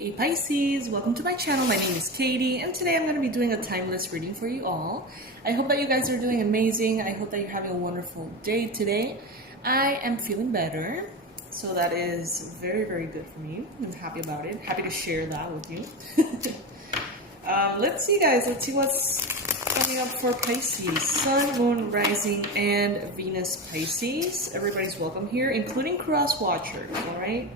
Hey Pisces, welcome to my channel. My name is Katie and today I'm going to be doing a timeless reading for you all. I hope that you guys are doing amazing. I hope that you're having a wonderful day today. I am feeling better, so that is very, very good for me. I'm happy about it. Happy to share that with you. Let's see guys, let's see what's coming up for Pisces. Sun, Moon, Rising, and Venus Pisces. Everybody's welcome here, including cross watchers, alright?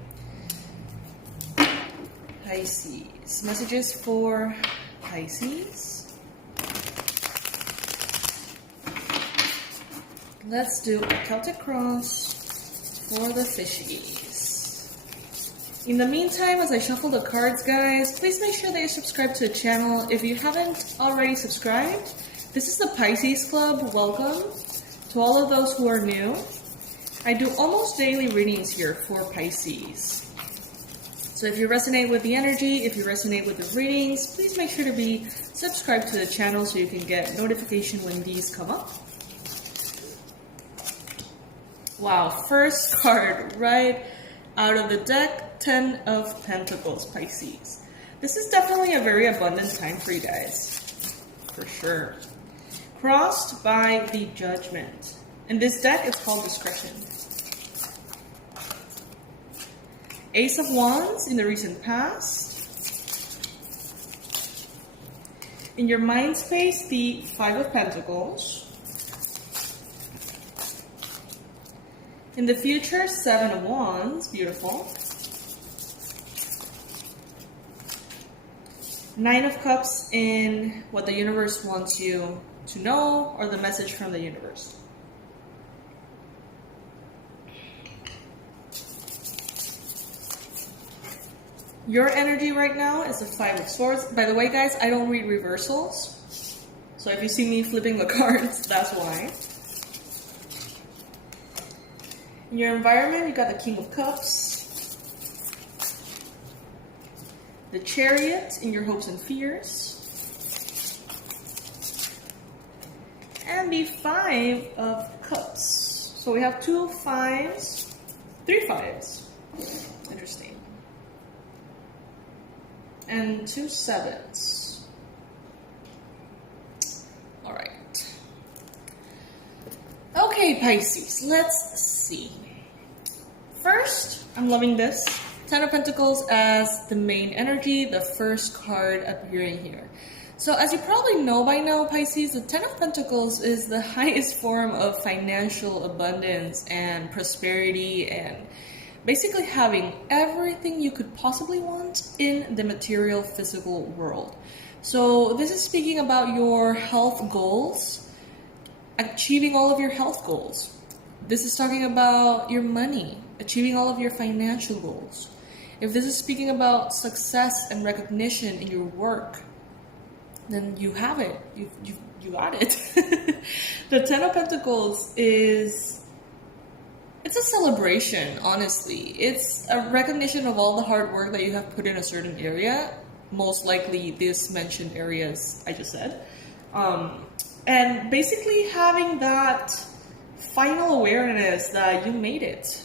Pisces. Messages for Pisces. Let's do a Celtic cross for the fishies. In the meantime, as I shuffle the cards, guys, please make sure that you subscribe to the channel. If you haven't already subscribed, this is the Pisces Club. Welcome to all of those who are new. I do almost daily readings here for Pisces. So if you resonate with the energy, if you resonate with the readings, please make sure to be subscribed to the channel so you can get notification when these come up. Wow, first card right out of the deck, 10 of Pentacles, Pisces. This is definitely a very abundant time for you guys, for sure. Crossed by the Judgment. In this deck, it's called Discretion. Ace of Wands in the recent past. In your mind space, the 5 of Pentacles. In the future, 7 of Wands, beautiful. 9 of Cups in what the universe wants you to know, or the message from the universe. Your energy right now is the 5 of Swords. By the way, guys, I don't read reversals. So if you see me flipping the cards, that's why. In your environment, you got the King of Cups. The Chariot in your hopes and fears. And the 5 of Cups. So we have 2 5s, 3 5s. Interesting. And 2 7s. All right. Okay, Pisces, let's see. First, I'm loving this. 10 of Pentacles as the main energy, the first card appearing here. So as you probably know by now, Pisces, the 10 of Pentacles is the highest form of financial abundance and prosperity and basically having everything you could possibly want in the material physical world. So this is speaking about your health goals, achieving all of your health goals. This is talking about your money, achieving all of your financial goals. If this is speaking about success and recognition in your work, then you have it. You got it. The 10 of Pentacles it's a celebration, honestly. It's a recognition of all the hard work that you have put in a certain area, most likely this mentioned areas I just said. And basically having that final awareness that you made it.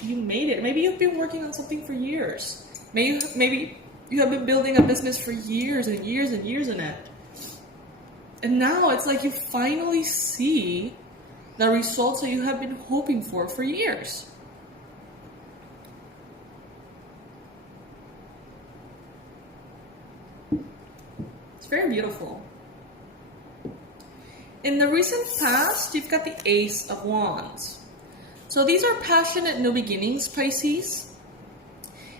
You made it. Maybe you've been working on something for years. Maybe you have been building a business for years and years and years in it. And now it's like you finally see the results that you have been hoping for years. It's very beautiful. In the recent past, you've got the Ace of Wands. So these are passionate new beginnings, Pisces.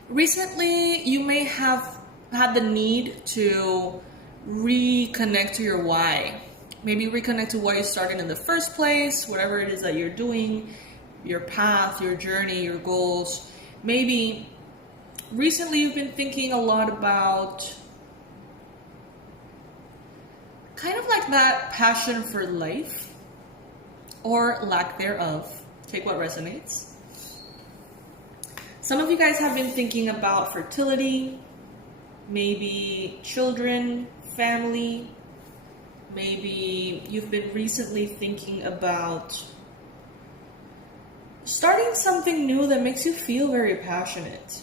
Recently, you may have had the need to reconnect to your why. Maybe reconnect to why you started in the first place, whatever it is that you're doing, your path, your journey, your goals. Maybe recently you've been thinking a lot about kind of like that passion for life or lack thereof. Take what resonates. Some of you guys have been thinking about fertility, maybe children, family. Maybe you've been recently thinking about starting something new that makes you feel very passionate.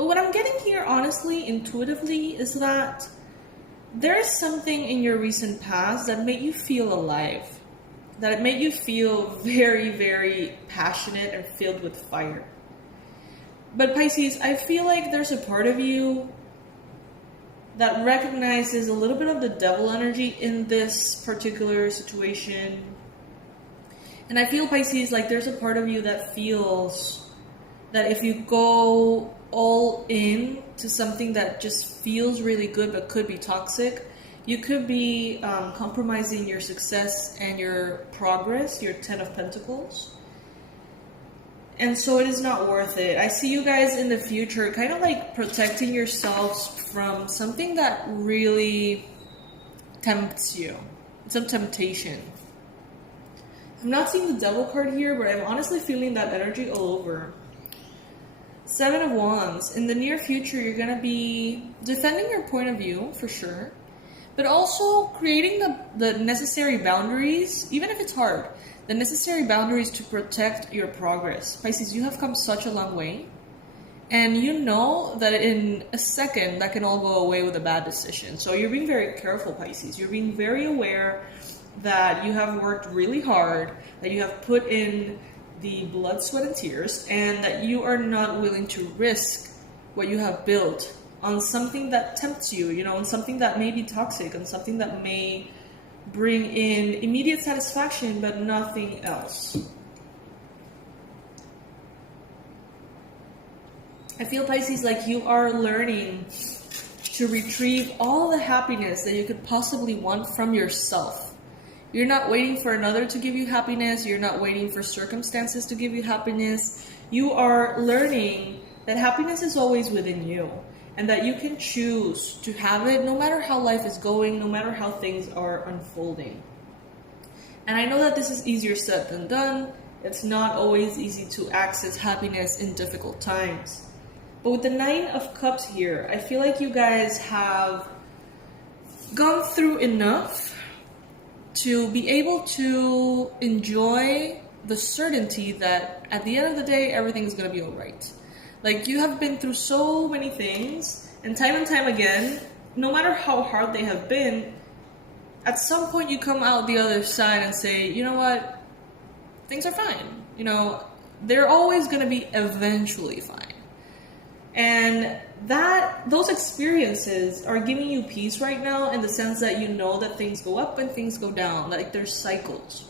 But what I'm getting here, honestly, intuitively, is that there is something in your recent past that made you feel alive. That it made you feel very, very passionate and filled with fire. But Pisces, I feel like there's a part of you that recognizes a little bit of the devil energy in this particular situation. And I feel, Pisces, like there's a part of you that feels that if you go all in to something that just feels really good but could be toxic, you could be compromising your success and your progress, your 10 of Pentacles. And so it is not worth it. I see you guys in the future kind of like protecting yourselves from something that really tempts you. It's a temptation. I'm not seeing the Devil card here, but I'm honestly feeling that energy all over. 7 of Wands. In the near future, you're going to be defending your point of view, for sure. But also creating the necessary boundaries, even if it's hard. The necessary boundaries to protect your progress. Pisces, you have come such a long way. And you know that in a second, that can all go away with a bad decision. So you're being very careful, Pisces. You're being very aware that you have worked really hard, that you have put in the blood, sweat, and tears, and that you are not willing to risk what you have built on something that tempts you, you know, on something that may be toxic, on something that may bring in immediate satisfaction, but nothing else. I feel, Pisces, like you are learning to retrieve all the happiness that you could possibly want from yourself. You're not waiting for another to give you happiness. You're not waiting for circumstances to give you happiness. You are learning that happiness is always within you, and that you can choose to have it no matter how life is going, no matter how things are unfolding. And I know that this is easier said than done. It's not always easy to access happiness in difficult times. But with the 9 of Cups here, I feel like you guys have gone through enough to be able to enjoy the certainty that at the end of the day, everything is going to be all right. Like, you have been through so many things, and time again, no matter how hard they have been, at some point you come out the other side and say, you know what, things are fine. You know, they're always going to be eventually fine. And those experiences are giving you peace right now, in the sense that you know that things go up and things go down, like there's cycles.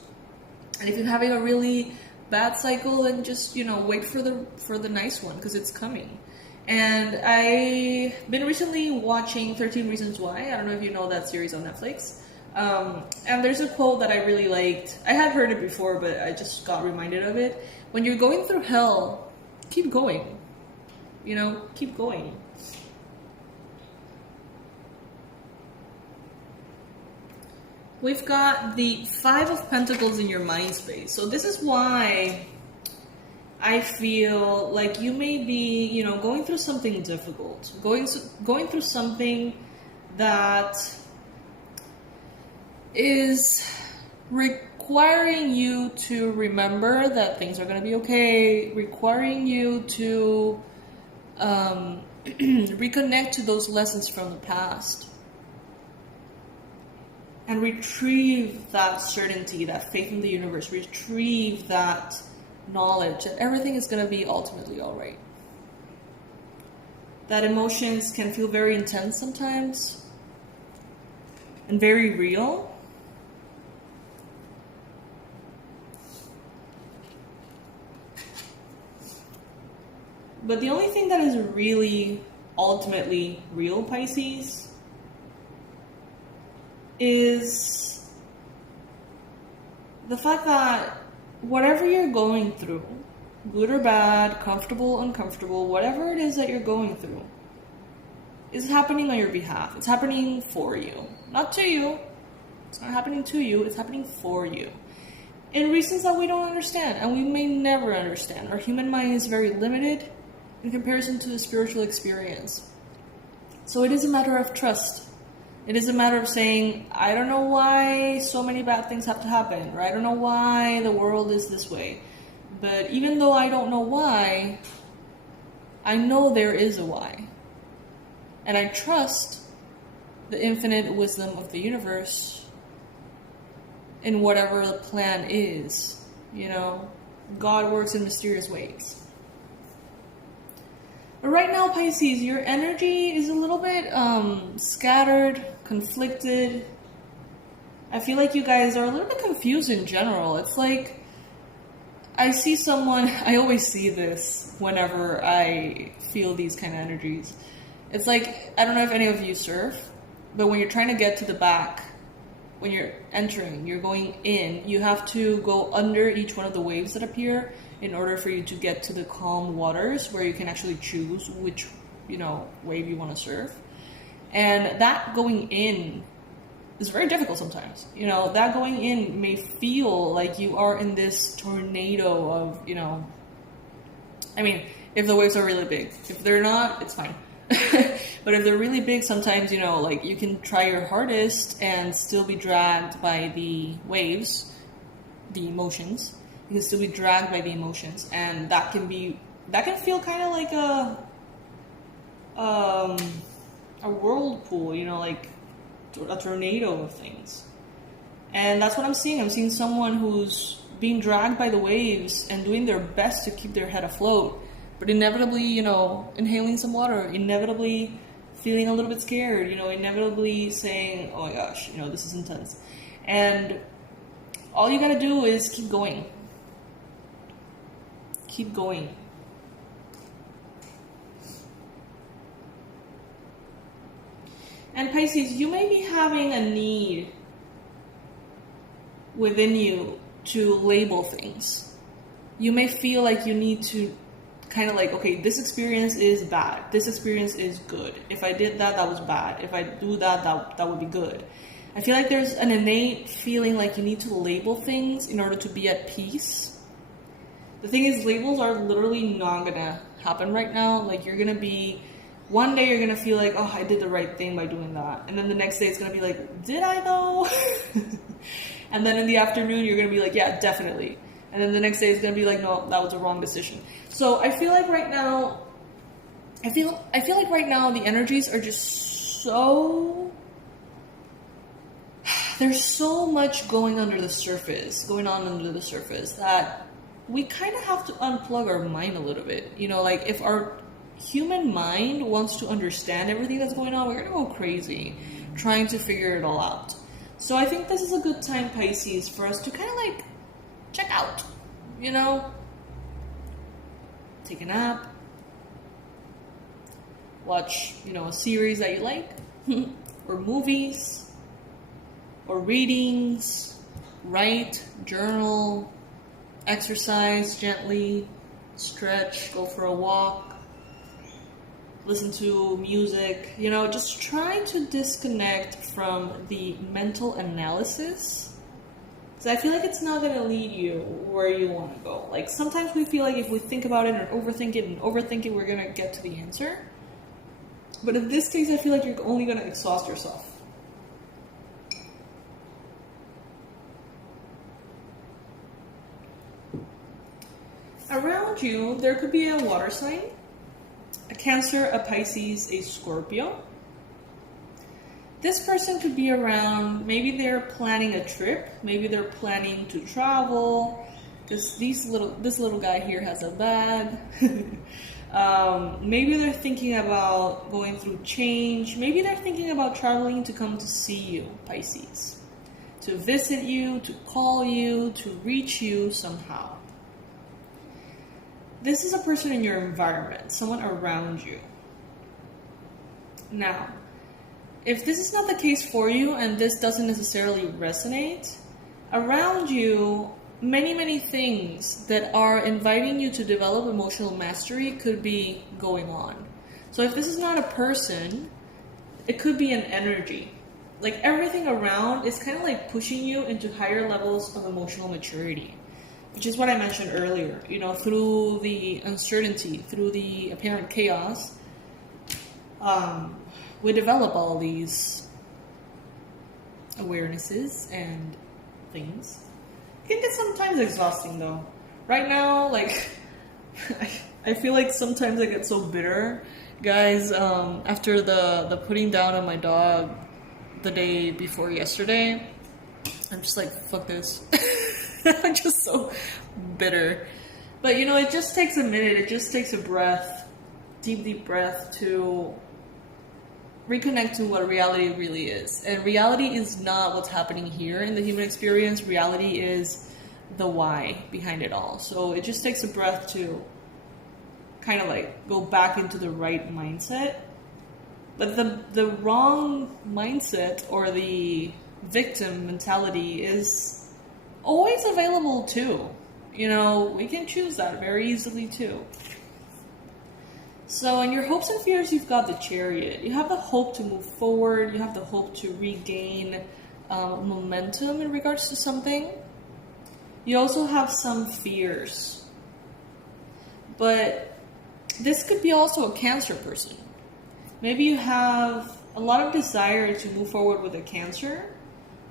And if you're having a really bad cycle, then just, you know, wait for the nice one, because it's coming. And I've been recently watching 13 Reasons Why. I don't know if you know that series on Netflix. And there's a quote that I really liked. I had heard it before, but I just got reminded of it. When you're going through hell, keep going. You know, keep going. We've got the 5 of Pentacles in your mind space. So this is why I feel like you may be, you know, going through something difficult. Going through something that is requiring you to remember that things are going to be okay. Requiring you to reconnect to those lessons from the past. And retrieve that certainty, that faith in the universe. Retrieve that knowledge that everything is going to be ultimately all right. That emotions can feel very intense sometimes. And very real. But the only thing that is really ultimately real, Pisces, is the fact that whatever you're going through, good or bad, comfortable, uncomfortable, whatever it is that you're going through, is happening on your behalf. It's happening for you. Not to you. It's not happening to you. It's happening for you. In reasons that we don't understand, and we may never understand. Our human mind is very limited in comparison to the spiritual experience. So it is a matter of trust. It is a matter of saying, I don't know why so many bad things have to happen, or I don't know why the world is this way. But even though I don't know why, I know there is a why. And I trust the infinite wisdom of the universe in whatever the plan is. You know, God works in mysterious ways. But right now, Pisces, your energy is a little bit scattered, conflicted. I feel like you guys are a little bit confused in general. It's like, I see someone, I always see this whenever I feel these kind of energies. It's like, I don't know if any of you surf, but when you're trying to get to the back, when you're entering, you're going in, you have to go under each one of the waves that appear in order for you to get to the calm waters where you can actually choose which, you know, wave you want to surf. And that going in is very difficult sometimes. You know, that going in may feel like you are in this tornado of, you know, I mean, if the waves are really big. If they're not, it's fine. But if they're really big, sometimes, you know, like you can try your hardest and still be dragged by the waves, the emotions. You can still be dragged by the emotions, and that can feel kind of like a whirlpool, you know, like a tornado of things. And that's what I'm seeing. I'm seeing someone who's being dragged by the waves and doing their best to keep their head afloat, but inevitably, you know, inhaling some water, inevitably feeling a little bit scared, you know, inevitably saying, oh my gosh, you know, this is intense. And all you gotta do is keep going. Keep going. And Pisces, you may be having a need within you to label things. You may feel like you need to kind of like, okay, this experience is bad. This experience is good. If I did that, that was bad. If I do that, that would be good. I feel like there's an innate feeling like you need to label things in order to be at peace. The thing is, labels are literally not gonna happen right now. Like, you're gonna be, one day you're gonna feel like, oh, I did the right thing by doing that. And then the next day it's gonna be like, did I though? And then in the afternoon you're gonna be like, yeah, definitely. And then the next day it's gonna be like, no, that was a wrong decision. So I feel like right now, I feel like right now the energies are just so, there's so much going on under the surface that we kind of have to unplug our mind a little bit. You know, like if our human mind wants to understand everything that's going on, we're gonna go crazy trying to figure it all out. So I think this is a good time, Pisces, for us to kind of like check out, you know, take a nap, watch, you know, a series that you like, or movies, or readings, write, journal, exercise gently, stretch, go for a walk, listen to music, you know, just try to disconnect from the mental analysis. Because I feel like it's not going to lead you where you want to go. Like, sometimes we feel like if we think about it and overthink it, we're going to get to the answer. But in this case, I feel like you're only going to exhaust yourself. Around you, there could be a water sign, a Cancer, a Pisces, a Scorpio. This person could be around, maybe they're planning a trip, maybe they're planning to travel, because this little guy here has a bag. Maybe they're thinking about going through change, maybe they're thinking about traveling to come to see you, Pisces, to visit you, to call you, to reach you somehow. This is a person in your environment, someone around you. Now, if this is not the case for you and this doesn't necessarily resonate, around you, many things that are inviting you to develop emotional mastery could be going on. So if this is not a person, it could be an energy. Like, everything around is kind of like pushing you into higher levels of emotional maturity. Which is what I mentioned earlier, you know, through the uncertainty, through the apparent chaos, we develop all these awarenesses and things. It can get sometimes exhausting though. Right now, like, I feel like sometimes I get so bitter, guys. After the putting down of my dog the day before yesterday, I'm just like, fuck this. I'm just so bitter. But you know, it just takes a minute. It just takes a breath, deep breath to reconnect to what reality really is. And reality is not what's happening here in the human experience. Reality is the why behind it all. So it just takes a breath to kind of like go back into the right mindset. But the wrong mindset or the victim mentality is always available too. You know, we can choose that very easily too. So in your hopes and fears, you've got the Chariot. You have the hope to move forward. You have the hope to regain momentum in regards to something. You also have some fears. But this could be also a Cancer person. Maybe you have a lot of desire to move forward with a Cancer,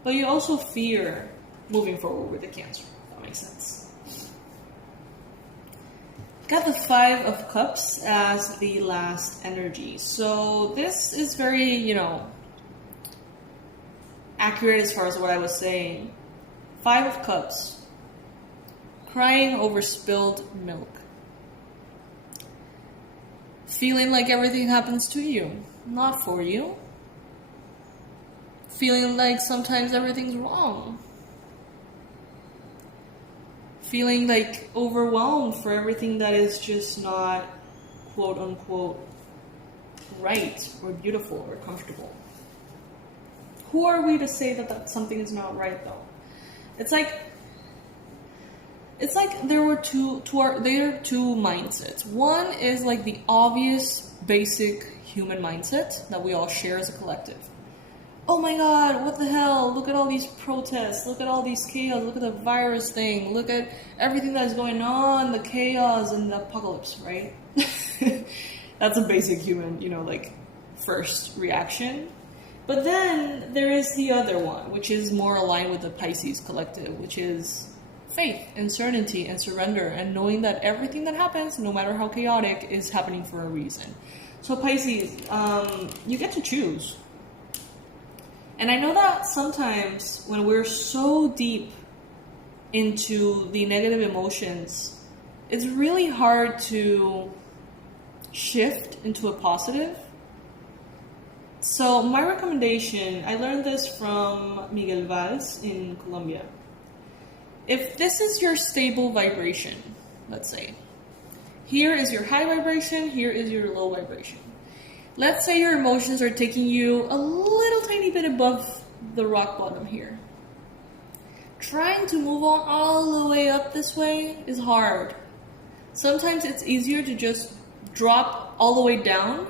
but you also fear moving forward with a Cancer. If that makes sense. Got the Five of Cups as the last energy. So this is very, you know, accurate as far as what I was saying. Five of Cups. Crying over spilled milk. Feeling like everything happens to you, not for you. Feeling like sometimes everything's wrong. Feeling like overwhelmed for everything that is just not quote unquote right or beautiful or comfortable. Who are we to say that something is not right though? It's like there are two mindsets. One is like the obvious basic human mindset that we all share as a collective. Oh my god, what the hell? Look at all these protests. Look at all these chaos. Look at the virus thing. Look at everything that is going on, the chaos and the apocalypse, right? That's a basic human, you know, like first reaction. But then there is the other one, which is more aligned with the Pisces collective, which is faith and certainty and surrender and knowing that everything that happens, no matter how chaotic, is happening for a reason. So Pisces, you get to choose. And I know that sometimes when we're so deep into the negative emotions, it's really hard to shift into a positive. So my recommendation, I learned this from Miguel Valls in Colombia. If this is your stable vibration, let's say, here is your high vibration, here is your low vibration. Let's say your emotions are taking you a little tiny bit above the rock bottom here. Trying to move on all the way up this way is hard. Sometimes it's easier to just drop all the way down,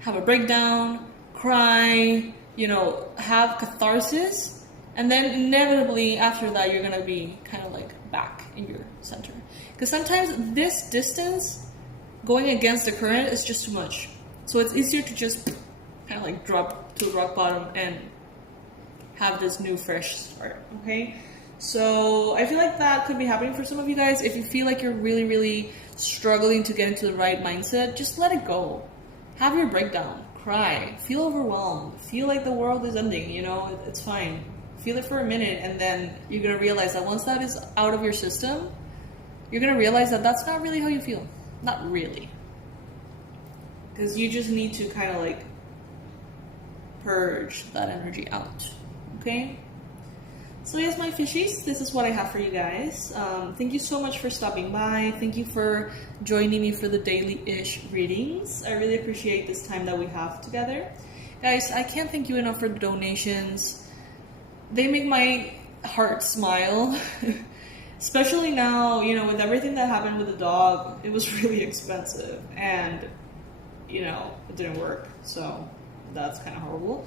have a breakdown, cry, you know, have catharsis, and then inevitably after that you're gonna be kind of like back in your center. Because sometimes this distance going against the current is just too much. So it's easier to just kind of like drop to rock bottom and have this new fresh start, okay? So I feel like that could be happening for some of you guys. If you feel like you're really, really struggling to get into the right mindset, just let it go. Have your breakdown, cry, feel overwhelmed, feel like the world is ending, you know, it's fine. Feel it for a minute and then you're gonna realize that once that is out of your system, you're gonna realize that that's not really how you feel. Not really. Because you just need to kind of like purge that energy out, okay? So yes, my fishies, this is what I have for you guys. Thank you so much for stopping by. Thank you for joining me for the daily-ish readings. I really appreciate this time that we have together. Guys, I can't thank you enough for the donations. They make my heart smile. Especially now, you know, with everything that happened with the dog, it was really expensive. And you know, it didn't work, so that's kind of horrible.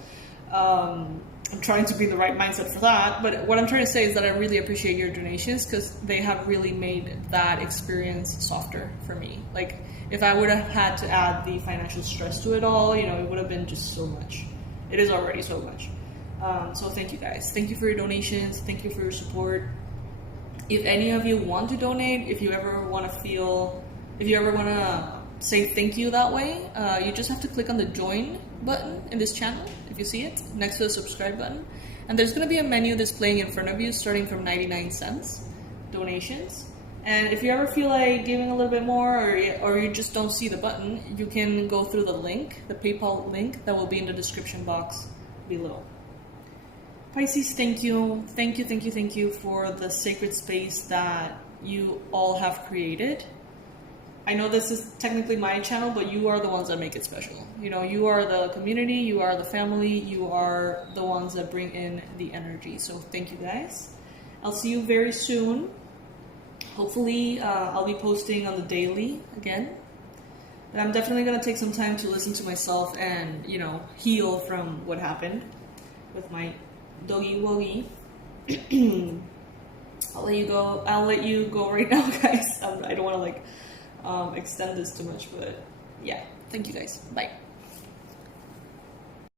I'm trying to be in the right mindset for that, but what I'm trying to say is that I really appreciate your donations because they have really made that experience softer for me. Like, if I would have had to add the financial stress to it all, you know, it would have been just so much. It is already so much. So thank you guys. Thank you for your donations. Thank you for your support. If any of you want to donate, if you ever want to feel If you ever want to say thank you that way, you just have to click on the join button in this channel, if you see it, next to the subscribe button. And there's going to be a menu displaying in front of you starting from 99 cents donations. And if you ever feel like giving a little bit more, or you just don't see the button, you can go through the link, the PayPal link that will be in the description box below. Pisces, thank you. Thank you, thank you, thank you for the sacred space that you all have created. I know this is technically my channel, but you are the ones that make it special. You know, you are the community, you are the family, you are the ones that bring in the energy. So thank you guys. I'll see you very soon. Hopefully, I'll be posting on the daily again. But I'm definitely going to take some time to listen to myself and, you know, heal from what happened with my doggy woggy. I'll let you go right now, guys. I don't want to extend this too much, but yeah. Thank you guys. Bye.